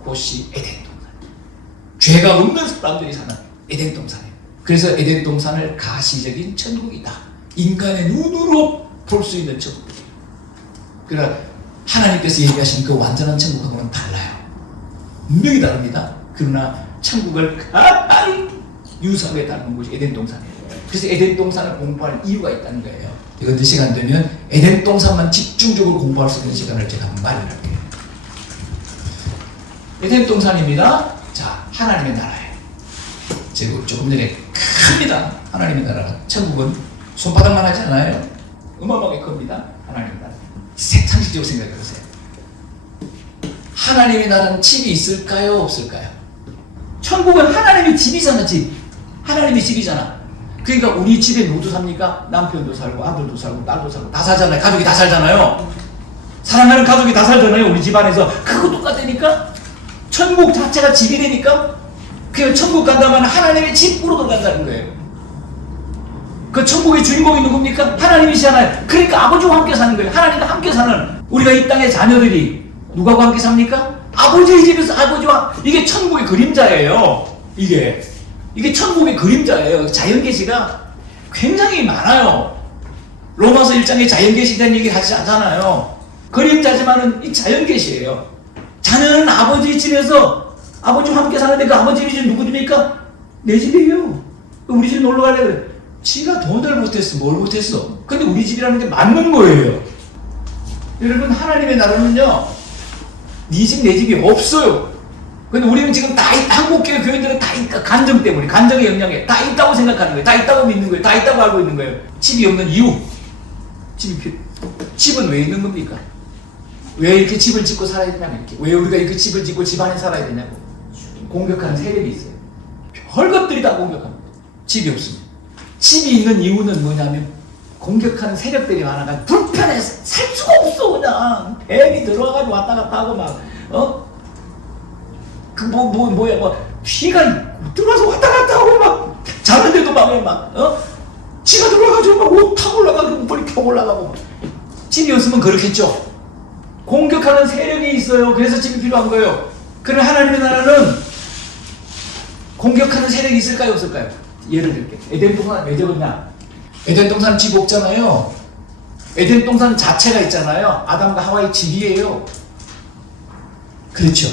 곳이 에덴 동산. 죄가 없는 사람들이 사는 에덴 동산이에요. 그래서 에덴 동산을 가시적인 천국이다. 인간의 눈으로 볼 수 있는 천국이에요. 그러나 하나님께서 얘기하신 그 완전한 천국하고는 달라요. 분명히 다릅니다. 그러나 천국을 가장 유사하게 닮은 곳이 에덴 동산이에요. 그래서 에덴 동산을 공부할 이유가 있다는 거예요. 이건 시간 되면 에덴 동산만 집중적으로 공부할 수 있는 시간을 제가 한번 마련할게요. 에덴 동산입니다. 자, 하나님의 나라예요. 제가 조금 전에 큽니다. 하나님의 나라가. 천국은 손바닥만 하지 않아요. 어마어마하게 큽니다. 하나님의 나라. 상식적으로 생각해 보세요. 하나님의 나라는 집이 있을까요? 없을까요? 천국은 하나님의 집이잖아. 집. 하나님의 집이잖아. 그러니까 우리 집에 누구 삽니까? 남편도 살고 아들도 살고 딸도 살고 다 살잖아요. 가족이 다 살잖아요. 사랑하는 가족이 다 살잖아요. 우리 집안에서. 그거 똑같다니까? 천국 자체가 집이 되니까 그냥 천국 간다면 하나님의 집으로 들어간다는 거예요. 그 천국의 주인공이 누굽니까? 하나님이시잖아요. 그러니까 아버지와 함께 사는 거예요. 하나님과 함께 사는 우리가 이 땅의 자녀들이 누구하고 함께 삽니까? 아버지의 집에서 아버지와 이게 천국의 그림자예요. 이게 천국의 그림자예요. 자연계시가 굉장히 많아요. 로마서 1장에 자연계시에 대한 얘기 하지 않잖아요. 그림자지만은 이 자연계시예요. 자녀는 아버지 집에서 아버지와 함께 사는데 그 아버지 집이 누구 집입니까? 내 집이에요. 우리 집 놀러 가려고 그래. 지가 돈을 못했어. 뭘 못했어. 근데 우리 집이라는 게 맞는 거예요. 여러분 하나님의 나라는요 네 집 내 집이 없어요. 근데 우리는 지금 다 한국교회 교인들은 다 있다. 간정 때문에, 간정의 영향에 다 있다고 생각하는 거예요. 다 있다고 믿는 거예요. 다 있다고 알고 있는 거예요. 집이 없는 이유. 집은 왜 있는 겁니까? 왜 이렇게 집을 짓고 살아야 되냐고, 이렇게. 왜 우리가 이렇게 집을 짓고 집 안에 살아야 되냐고. 공격하는 세력이 있어요. 별것들이 다 공격합니다. 집이 없습니다. 집이 있는 이유는 뭐냐면 공격하는 세력들이 많아가지고 불편해서 살 수가 없어. 그냥 뱀이 들어와가지고 왔다 갔다 하고 막 쥐가 들어와서 왔다 갔다 하고 막 자는데도 막 쥐가 들어와가지고 막 옷 타고 올라가고 머리 펴고 올라가고. 집이 없으면 그렇겠죠. 공격하는 세력이 있어요. 그래서 집이 필요한 거예요. 그럼 하나님의 나라는 공격하는 세력이 있을까요, 없을까요? 예를 들게. 에덴 동산 왜 적었냐? 에덴 동산 집 없잖아요. 에덴 동산 자체가 있잖아요. 아담과 하와의 집이에요. 그렇죠.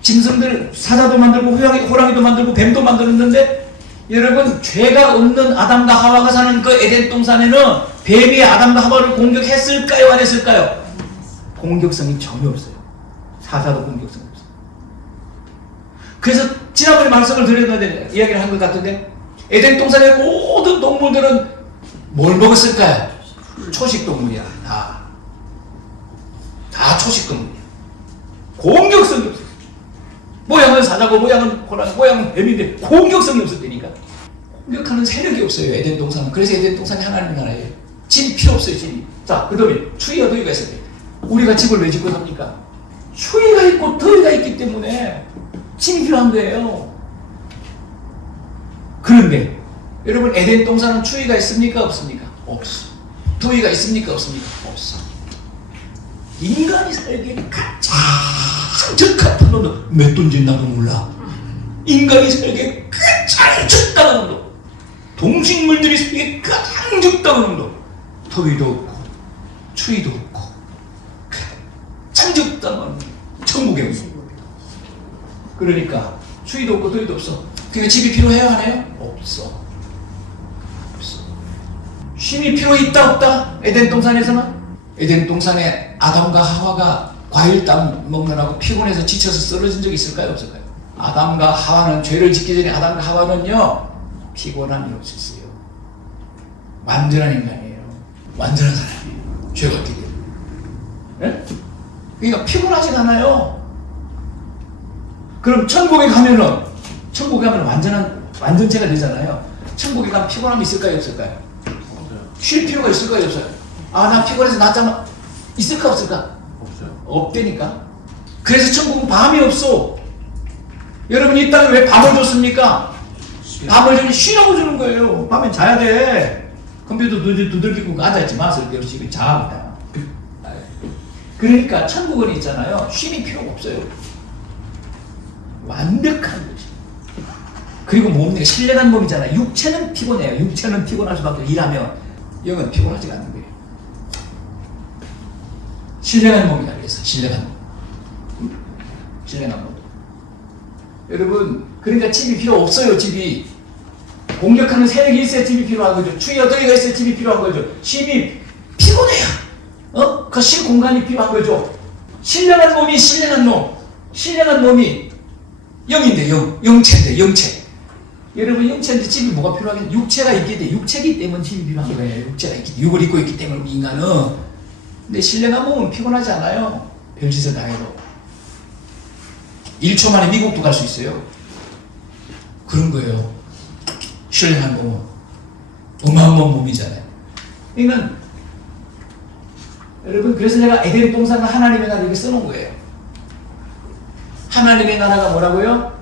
짐승들 사자도 만들고 호랑이도 만들고 뱀도 만들었는데, 여러분 죄가 없는 아담과 하와가 사는 그 에덴 동산에는 뱀이 아담과 하와를 공격했을까요, 안 했을까요? 공격성이 전혀 없어요. 사자도 공격성이 없어요. 그래서 지난번에 말씀을 드렸는데 이야기를 한 것 같은데, 에덴 동산의 모든 동물들은 뭘 먹었을까요? 초식 동물이야. 다 초식 동물이야. 공격성이 없어요. 모양은 사자고 모양은 호랑이, 모양은 뱀인데 공격성이 없을 테니까. 공격하는 세력이 없어요, 에덴 동산은. 그래서 에덴 동산이 하나님 나라예요. 집이 필요 없어요, 집이. 자, 그 다음에 추위와 더위가 있을 때 우리가 집을 왜 짓고 삽니까? 추위가 있고 더위가 있기 때문에 집이 필요한 거예요. 그런데 여러분, 에덴 동산은 추위가 있습니까, 없습니까? 없어. 더위가 있습니까, 없습니까? 없어. 인간이 살기에 가장 적합한 놈도 몇 돈지 나도 몰라. 인간이 살기에 가장 적당한 놈도, 동식물들이 살기에 가장 적당한 놈도, 더위도 없고 추위도 없고 가장 적당한 천국에 없어. 그러니까 추위도 없고 더위도 없어. 그게 집이 필요해요, 안 해요? 없어. 쉼이 필요 있다, 없다? 에덴 동산에서는? 에덴 동산에 아담과 하와가 과일 땅 먹느라고 피곤해서 지쳐서 쓰러진 적이 있을까요, 없을까요? 아담과 하와는, 죄를 짓기 전에 아담과 하와는요, 피곤함이 없었어요. 완전한 인간이에요. 완전한 사람이에요. 죄가 없기 때문에. 네? 그러니까 피곤하지 않아요. 그럼 천국에 가면 완전체가 되잖아요. 천국에 가면 피곤함이 있을까요, 없을까요? 쉴 필요가 있을까요, 없어요? 나 피곤해서 낮잠 있을까, 없을까? 없어요. 없다니까. 그래서 천국은 밤이 없어. 여러분, 이 땅에 왜 밤을 줬습니까? 밤을 주면 쉬라고 주는 거예요. 밤엔 자야 돼. 컴퓨터 두들기고 앉아있지 마세요. 열심히 자. 그러니까 천국은 있잖아요, 쉼이 필요가 없어요. 완벽한 거지. 그리고 몸이 신령한 몸이잖아요. 육체는 피곤해요. 육체는 피곤할 수밖에 없어요. 일하면. 영은 피곤하지가 않는 거예요. 신령한 몸이라 그래서 신령한 몸. 신령한 몸. 여러분, 그러니까 집이 필요 없어요. 집이. 공격하는 세력이 있어야 집이 필요한 거죠. 추위와 더위가 있어야 집이 필요한 거죠. 쉼이 피곤해야 그 쉴 공간이 필요한 거죠. 신령한 몸이 신령한 몸. 신령한 몸이 영인데, 영체인데, 영체. 여러분, 영체인데 집이 뭐가 필요하겠냐? 육체가 있기 때문에, 육체이기 때문에 집이 필요한 거예요. 육체가 있기 때문에, 육을 입고 있기 때문에, 인간은. 근데 신령한 몸은 피곤하지 않아요. 별짓을 다 해도. 1초 만에 미국도 갈 수 있어요. 그런 거예요. 신령한 몸은. 어마어마한 몸이잖아요. 그러니까, 여러분, 그래서 내가 에덴 동산과 하나님의 나라 이렇게 써놓은 거예요. 하나님의 나라가 뭐라고요?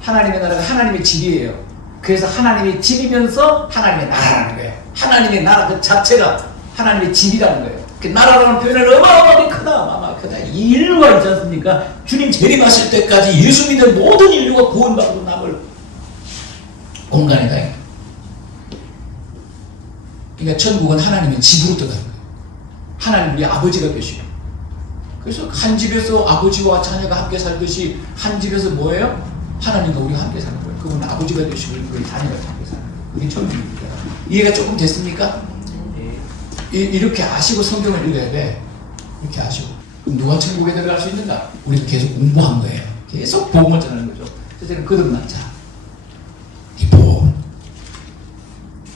하나님의 나라가 하나님의 집이에요. 그래서 하나님의 집이면서 하나님의 나라라는 거예요. 하나님의 나라 그 자체가 하나님의 집이라는 거예요. 그 나라라는 표현은 어마어마하게 크다. 어마어마하게 크다. 이 인류가 있지 않습니까? 주님 재림하실 때까지 예수 믿는 모든 인류가 구원받고 남을 공간이다. 그러니까 천국은 하나님의 집으로 들어가는 거예요. 하나님 우리 아버지가 되시고. 그래서 한 집에서 아버지와 자녀가 함께 살듯이 한 집에서 뭐예요? 하나님과 우리가 함께 사는 거예요. 그분 아버지가 되시고 우리 자녀가 함께 사는 거예요. 그게 천국입니다. 이해가 조금 됐습니까? 이렇게 아시고 성경을 읽어야 돼. 이렇게 아시고. 그럼 누가 천국에 들어갈 수 있는가? 우리도 계속 공부한 거예요. 계속 복음을 전하는 거죠. 첫째는 거듭난 자. 이 복음.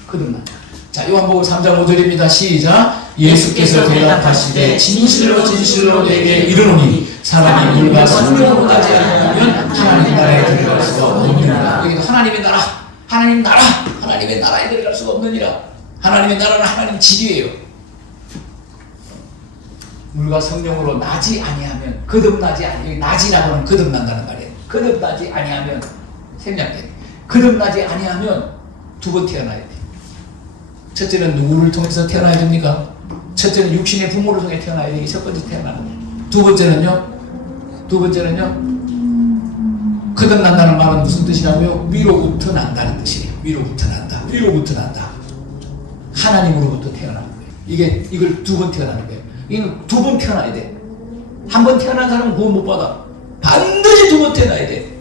거듭난 자. 자, 요한복음 3장 5절입니다. 시작. 예수께서 대답하시되 진실로 진실로 내게 이르노니 사람이 물과 성령으로 가지 않으면 하나님 나라에 들어갈 수가 없느니라. 여기도 하나님의 나라, 하나님 나라, 하나님의 나라에 들어갈 수가 없느니라. 하나님의 나라는 하나님 집이에요. 물과 성령으로 나지 아니하면, 거듭나지 아니, 나지라고 하면 거듭난다는 말이에요. 거듭나지 아니하면 생략돼. 거듭나지 아니하면 두 번 태어나야 돼. 첫째는 누구를 통해서 태어나야 됩니까? 첫째는 육신의 부모를 통해 태어나야 되기 첫 번째 태어나는 거예요. 두 번째는요, 거듭난다는 말은 무슨 뜻이냐고요? 위로부터 난다는 뜻이에요. 위로부터 난다. 하나님으로부터 태어나는 거예요. 이걸 두 번 태어나는 거예요. 이건 두 번 태어나야 돼. 한 번 태어난 사람은 구원 못 받아. 반드시 두 번 태어나야 돼.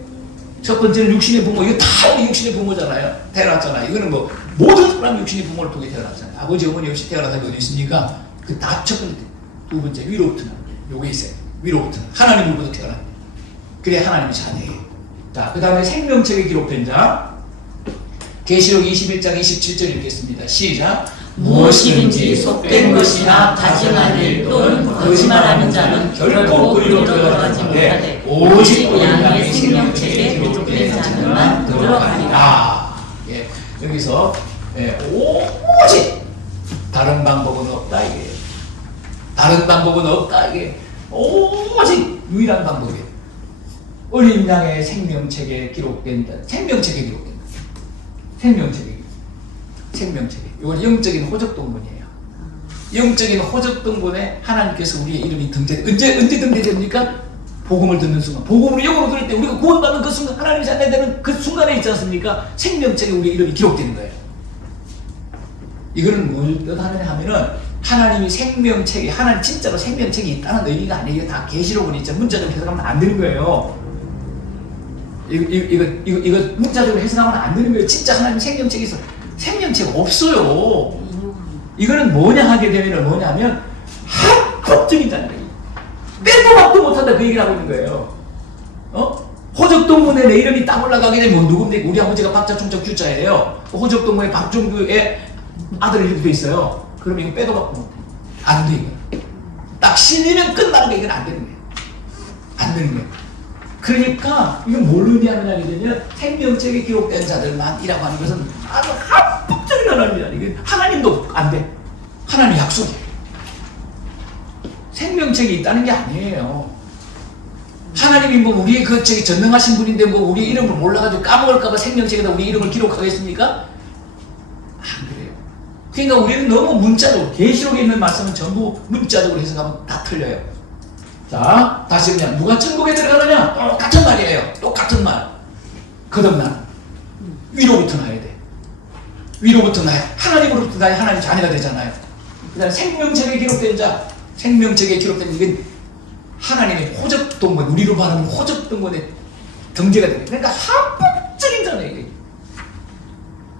첫 번째는 육신의 부모, 이거 다 우리 육신의 부모잖아요. 태어났잖아요. 이거는 뭐 모든 사람 육신의 부모를 통해 태어났잖아요. 아버지 어머니 없이 태어난 사람이 어디 있습니까? 그 다 첫 번째. 두 번째 위로부터 나는 거예요. 요게 있어요. 위로부터 하나님으로부터 태어난 거예요. 그래 하나님의 자녀예요. 자, 그 다음에 생명책에 기록된 자, 계시록 21장 27절 읽겠습니다. 시작. 무엇이든지 속된 것이나 다짐한 일 또는 거짓말하는 자는 결코 그리로 들어가지 못하되 오직 양의 생명책에 기록된 자들만 들어가리라. 예, 여기서 오직 다른 방법은 없다 이게. 다른 방법은 없다 이게. 오직 유일한 방법이에요. 어린 양의 생명책에 기록된 자, 생명책에. 이건 영적인 호적동본이에요. 영적인 호적동본에 하나님께서 우리의 이름이 언제 등재됩니까? 복음을 듣는 순간. 복음을 영으로 들을 때 우리가 구원받는 그 순간, 하나님이 자녀되는 그 순간에 있지 않습니까? 생명책에 우리의 이름이 기록되는 거예요. 이거는 뭘 뜻하느냐 하면은 하나님이 생명책에, 하나님 진짜로 생명책이 있다는 의미가 아니에요. 다 계시록은 있죠. 문자적으로 해석하면 안 되는 거예요. 이거 문자적으로 해석하면 안 되는 거예요. 진짜 하나님 생명책이 있어. 생명책 없어요. 이거는 뭐냐 하게 되면 뭐냐면 합법적인 자녀. 빼도 박도 못한다 그 얘기를 하고 있는 거예요. 호적동문에 내 이름이 딱 올라가게 되면 뭐 누굽니까? 우리 아버지가 박자충적 주자예요. 호적동문에 박종규의 아들 이름도 있어요. 그럼 이거 빼도 박도 못해. 안 돼 이거. 딱 실리면 끝나는 게 이건 안 되는 거예요. 안 되는 거예요. 그러니까 이건 뭘 의미하느냐 하면 생명책에 기록된 자들만이라고 하는 것은 아주 합법적인 하나님이다. 이게 하나님도 안 돼. 하나님 약속이에요. 생명책이 있다는 게 아니에요. 하나님이 뭐 우리의 그 전능하신 분인데 뭐 우리 이름을 몰라가지고 까먹을까봐 생명책에다 우리 이름을 기록하겠습니까? 안 그래요. 그러니까 우리는 너무 문자적으로, 계시록에 있는 말씀은 전부 문자적으로 해석하면 다 틀려요. 자, 다시 그냥 누가 천국에 들어가느냐? 똑같은 말이에요. 똑같은 말. 거듭나. 위로부터 나야 돼. 위로부터 나야. 하나님으로부터 나야 하나님 자녀가 되잖아요. 그 다음에 생명책에 기록된 자. 생명책에 기록된 이건 하나님의 호적동본, 우리로 말하면 호적동본에 등재가 되는 거예요. 그러니까 합법적인 자네 이게.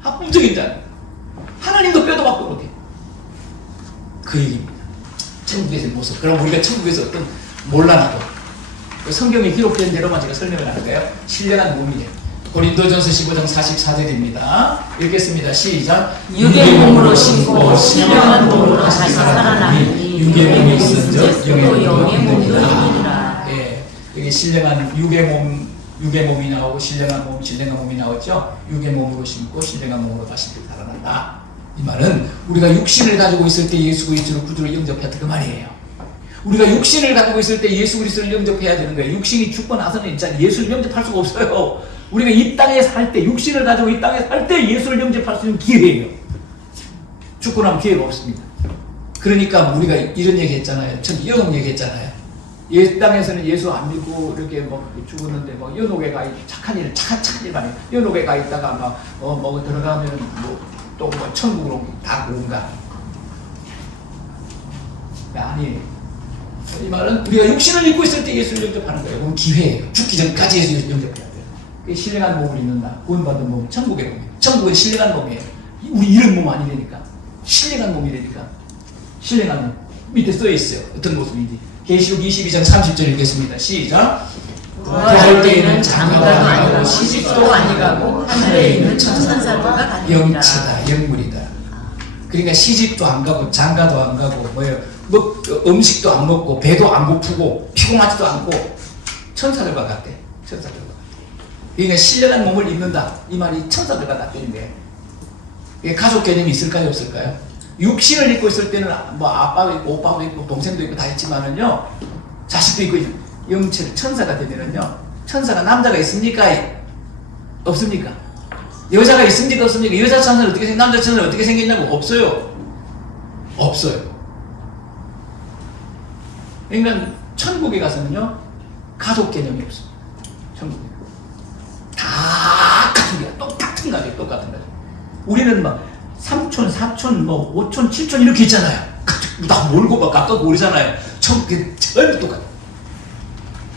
합법적인 자네. 하나님도 빼도 박도 못해. 그 얘기입니다. 천국에서의 모습. 그럼 우리가 천국에서 어떤 몰라나도 성경에 기록된 대로만 제가 설명을 하는 거예요. 신령한 몸이에요. 고린도전서 15장 44절입니다. 읽겠습니다. 시작. 육의 몸으로 신고 신령한 몸으로 다시 살아나니 육의 몸이 있은즉 또 영의 몸도 있느니라. 있느니라. 예, 여기 신령한 육의 몸이 나오고 신령한 몸이 나왔죠. 육의 몸으로 신고 신령한 몸으로 다시 살아난다. 이 말은 우리가 육신을 가지고 있을 때 예수 그리스도를 구주로 영접했다 그 말이에요. 우리가 육신을 가지고 있을 때 예수 그리스도를 영접해야 되는 거예요. 육신이 죽고 나서는 진짜 예수를 영접할 수가 없어요. 우리가 이 땅에 살 때, 육신을 가지고 이 땅에 살 때 예수를 영접할 수 있는 기회예요. 죽고 나면 기회가 없습니다. 그러니까 우리가 이런 얘기 했잖아요. 전 이런 얘기 했잖아요. 이 땅에서는 예수 안 믿고 이렇게 막 죽었는데 막 연옥에 가 착한 일 많이 연옥에 가 있다가 막 뭐 들어가면 또 뭐 천국으로 다 온다. 아니에요. 이 말은 우리가 육신을 입고 있을 때 예수를 영접하는 거예요. 그건 기회예요. 죽기 전까지 예수를 영접해야 돼요. 신령한 몸을 입는다. 구원받은 몸은 천국의 몸이에요. 천국은 신령한 몸이에요. 우리 이런 몸 아니라니까. 신령한 몸이라니까. 신령한 몸. 밑에 써 있어요. 어떤 모습인지. 계시록 22장 30절 읽겠습니다. 시작. 부활 때에는 장가도 아니가고 시집도 아니가고 하늘에 있는 천사들과 같으리라. 영체다, 영물이다. 그러니까 시집도 안 가고 장가도 안 가고 뭐 음식도 안 먹고 배도 안 고프고 피곤하지도 않고 천사들과 같대. 천사들과 같대. 그러니까 신령한 몸을 입는다. 이 말이 천사들과 같다는데 가족 개념이 있을까요, 없을까요? 육신을 입고 있을 때는 뭐 아빠도 있고 오빠도 있고 동생도 있고 다 있지만은요, 자식도 있고 영체를 천사가 되면은요, 천사가 남자가 있습니까? 없습니까? 여자가 있습니까? 없습니까? 여자 천사는 어떻게 생겼, 남자 천사는 어떻게 생겼냐고? 없어요. 없어요. 그러니까 천국에 가서는요, 가족 개념이 없습니다. 천국에 다 같은 거야. 똑같은 가족, 똑같은 가족. 우리는 막 삼촌, 사촌, 뭐 오촌, 칠촌 이렇게 있잖아요. 다 몰고 막 가까워 모르잖아요. 천국에 전부 똑같아.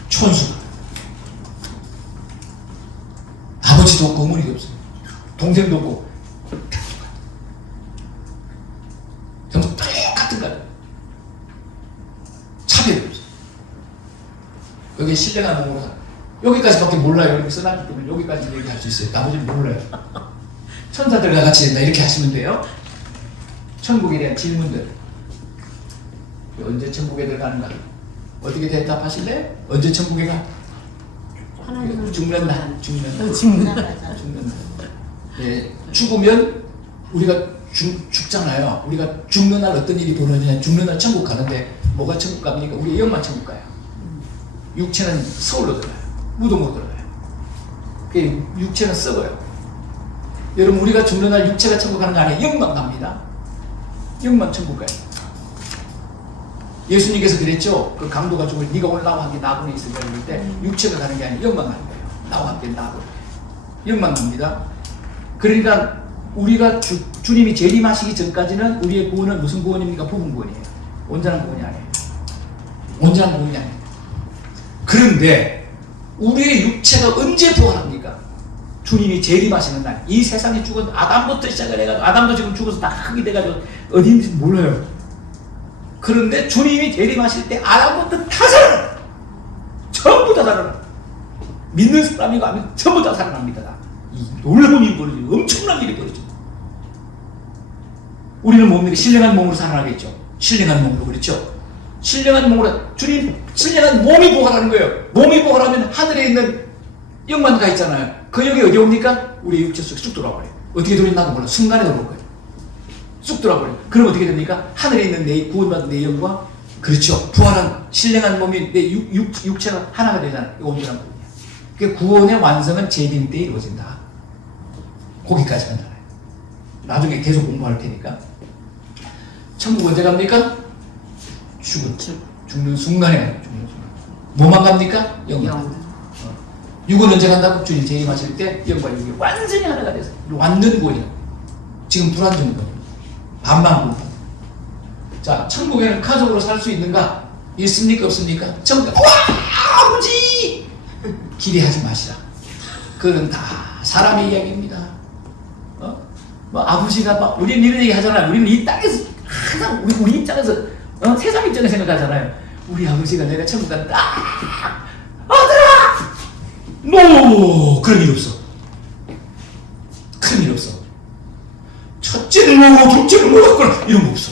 촌수가 아버지도 없고 어머니도 없어요. 동생도 없고 전부 똑같은 거예요. 차별이 없어요. 여기 신뢰가 너무 여기까지밖에 몰라요. 이렇게 써놨기 때문에 여기까지 얘기할 수 있어요. 나머지는 몰라요. 천사들과 같이 된다 이렇게 하시면 돼요. 천국에 대한 질문들. 언제 천국에 들어가는가? 어떻게 대답하실래요? 언제 천국에 가? 죽는다. 죽는다. 예, 죽으면 우리가 죽잖아요. 우리가 죽는 날 어떤 일이 벌어지냐? 죽는 날 천국 가는데 뭐가 천국 갑니까? 우리 영만 천국 가요. 육체는 서울로 들어가요. 무덤으로 들어가요. 그 육체는 썩어요. 여러분 우리가 죽는 날 육체가 천국 가는 거 아니에요? 영만 갑니다. 영만 천국 가요. 예수님께서 그랬죠. 그 강도가 죽을 네가 오늘 나와 함께 나군에 있으리라 그럴 때 육체가 가는 게 아니라 영만 가는 거예요. 나와 함께 나군. 영만 갑니다. 그러니까 우리가 주님이 재림하시기 전까지는 우리의 구원은 무슨 구원입니까? 부분 구원이에요. 온전한 구원이 아니에요. 온전한 구원이 아니에요. 그런데 우리의 육체가 언제 부활합니까? 주님이 재림하시는 날. 이 세상에 죽은 아담부터 시작을 해가지고 아담도 지금 죽어서 다 흙이 돼가지고 어디인지 몰라요. 그런데 주님이 재림하실 때 아담부터 다 살아나. 전부 다 살아나. 믿는 사람이고 아니면 전부 다 살아납니다. 이 놀라운 일이 벌어지고 엄청난 일이 벌어지고. 우리는 뭡니까? 신령한 몸으로 살아나겠죠. 신령한 몸으로 그렇죠. 신령한 몸으로 주님 신령한 몸이 부활하는 거예요. 몸이 부활하면 하늘에 있는 영만 가 있잖아요. 그 영이 어디 옵니까? 우리 육체 속에 쑥 들어와버려요. 어떻게 들어있나도 몰라. 순간에 들어올 거예요. 쑥 들어와버려요. 그럼 어떻게 됩니까? 하늘에 있는 내 구원받은 내 영과 그렇죠. 부활한 신령한 몸이 내 육체가 하나가 되잖아요. 이거 온전한 구원이야. 그 구원의 완성은 재림 때 이루어진다. 거기까지만 알아요. 나중에 계속 공부할 테니까. 천국 언제 갑니까? 죽는 순간에 가요. 죽는 순간. 뭐만 갑니까? 영만. 육은 언제 간다고? 주님 재림하실 때 영과 육이 완전히 하나가 돼서 완전 구원이야. 지금 불완전 구원. 반만 구원. 자, 천국에는 가족으로 살 수 있는가? 있습니까? 없습니까? 천국에 와 아버지 기대하지 마시라. 그건 다 사람의 이야기입니다. 뭐 아버지가 막 우리는 이런 얘기 하잖아요. 우리는 이 땅에서 항상 우리 입장에서 세상 입장에서 생각하잖아요. 우리 아버지가 내가 천국 간다. 아들아! 뭐 그런 일 없어. 그런 일 없어. 첫째는 뭐고 둘째는 뭐고 이런 거 없어.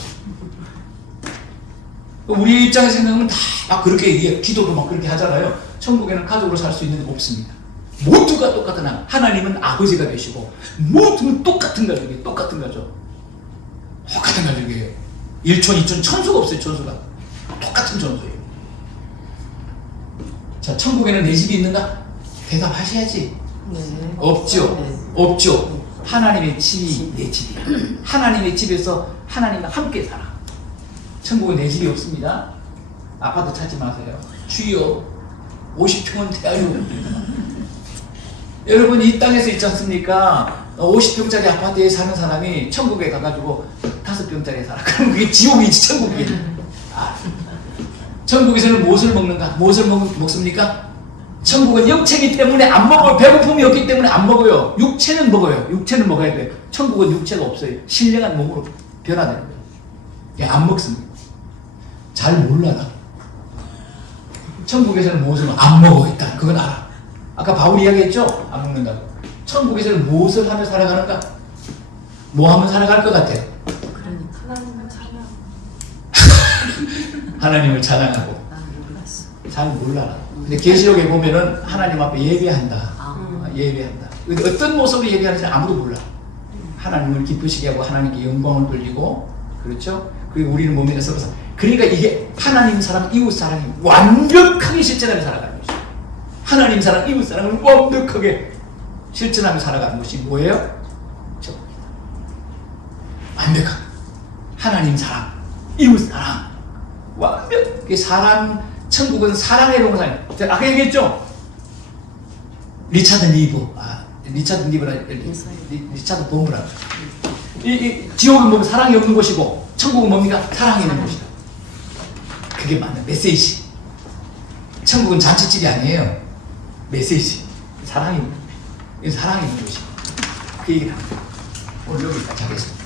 우리 입장에서 생각하면 다 그렇게 기도도 막 그렇게 하잖아요. 천국에는 가족으로 살 수 있는 게 없습니다. 모두가 똑같은 하나님은 아버지가 되시고 모두는 똑같은 가족이에요. 똑같은 가족. 똑같은 가족이에요. 1촌, 2촌, 천수가 없어요. 천수가. 똑같은 천수예요. 자, 천국에는 내 집이 있는가? 대답하셔야지. 네. 없죠. 네. 없죠. 하나님의 집이 내 집이야. 하나님의 집에서 하나님과 함께 살아. 천국에 내 집이 없습니다. 아파트 찾지 마세요. 주여 50평은 돼요. 여러분 이 땅에서 있지 않습니까? 50평짜리 아파트에 사는 사람이 천국에 가가지고 5평짜리에 살아. 그럼 그게 지옥이지 천국이. 천국에서는 무엇을 먹는가? 무엇을 먹습니까? 천국은 영체이기 때문에 안 먹어요. 배고픔이 없기 때문에 안 먹어요. 육체는 먹어요. 육체는 먹어야 돼요. 천국은 육체가 없어요. 신령한 몸으로 변화되는 거예요. 안 먹습니다. 잘 몰라라. 천국에서는 무엇을 안 먹어 일단 그건 알아. 아까 바울이 이야기했죠? 안 먹는다고. 천국에서는 무엇을 하며 살아가는가? 뭐 하면 살아갈 것 같아? 하나님을 찬양. 하나님을 찬양하고. 잘 몰라. 근데 계시록에 보면은 하나님 앞에 예배한다. 예배한다. 근데 어떤 모습으로 예배하는지 아무도 몰라. 하나님을 기쁘시게 하고 하나님께 영광을 돌리고, 그렇죠? 그리고 우리는 몸에 서로 그러니까 이게 하나님 사랑, 이웃 사랑이 완벽하게 실천하며 살아가는 것이죠. 하나님 사랑, 이웃 사랑을 완벽하게 실천하며 살아가는 것이 뭐예요? 저겁니다. 완벽하게 하나님 사랑, 이웃 사랑, 완벽하게 사랑. 천국은 사랑의 동산이에요. 아까 얘기했죠? 리차드 리브, 리차드 본브라. 이 지옥은 보면 사랑이 없는 곳이고 천국은 뭡니까? 사랑이 있는 곳이다. 그게 맞는 메시지. 천국은 잔치집이 아니에요. 메시지. 사랑이 있는 곳. 사랑이 있는 곳이다. 그 얘기를 합니다. 오늘 여기까지 하겠습니다.